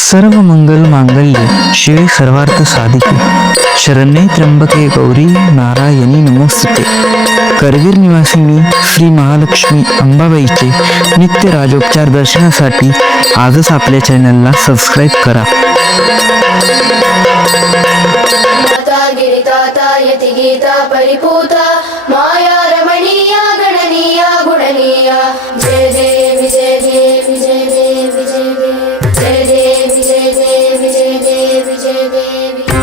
सर्व मंगल मांगल्ये शिवे सर्वार्थ साधिके शरण्ये त्र्यंबके गौरी नारायणी नमोस्तुते। करवीर निवासिनी श्री महालक्ष्मी अंबाबाईचे नित्य राजोपचार दर्शनासाठी आजच आपल्या चॅनलला सबस्क्राईब करा। गीता परिपूता माया रमणीया गणनीया गुणनीया जय देवी जय देवी जय देवी जय देवी जय देवी जय देवी जय देवी जय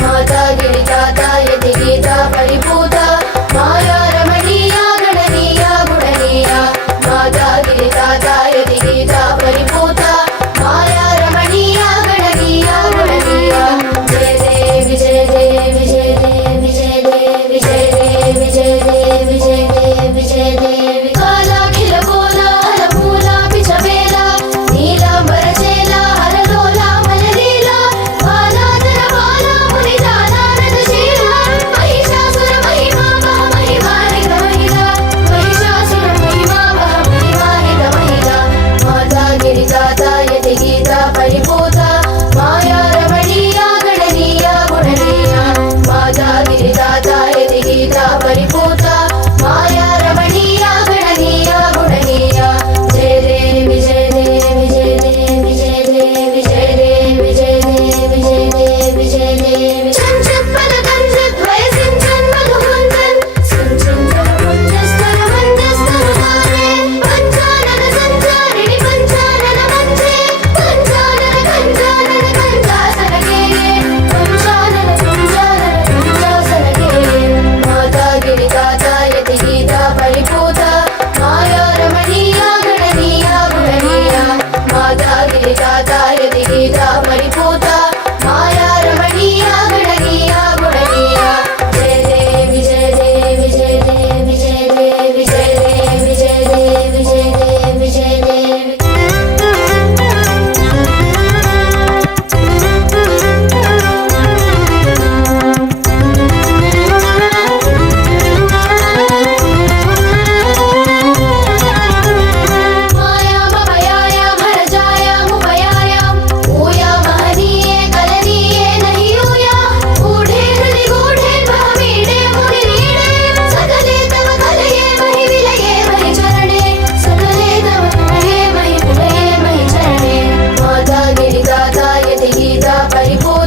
माता गिरिदाता यति गीता परिपूता माया रमणीया गणनीया गुणनीया माता गिरिदाता यति गीता परिपूता माया रमणीया गणनीया गुणनीया जय देवी जय देवी जय देवी जय देवी जय देवी जय देवी जय देवी जय देवी काला खिल बोला हर फूला पिछबेला नीलांबर चेला हर लोला मललीला बाला धर बाला मुनि दानानंद शीला महिषासुर महिमा महा महिमा हित महिला महिषासुर महिमा महा महिमा हित महिला माता गिरिदाता यति गीता परिपूता माया रमणीया गणनीया गुणनीया माता गिरिदाता यति गीता परिपूता माया रमणीया गणनीया गुणनीया जय देवी जय देवी जय देवी जय देवी जय देवी जय देवी जय देवी जय देवी चंचत पद कंचत वयसिंचन मधुमंथन संचंचन मुंजस्तर मंजस्तर गाने पंचानन संचारिणि पंचानन मंचे पंचानन कंचानन कंचासन गेये पंचानन कंचानन कंचासन गेये माता गिरिदाता यति गीता परिपूता माया रमणीया गणनीया गुणनीया माता गिरिदाता यति गीता परिपूता माया रमणीया गणनीया गुणनीया जय देवी जय देवी जय देवी जय देवी जय देवी जय देवी जय देवी जय देवी मायाम भयायाम हरजायाम उपयायाम ऊयाम हनीये कलनीये नहि ऊया ऊढे हृदि गूढे भामीडे मुनिरीडे सकले तव कलये महि विलये महि चरणे सकले तव कलये महि विलये महि चरणे माता गिरिदाता यति गीता परिपूता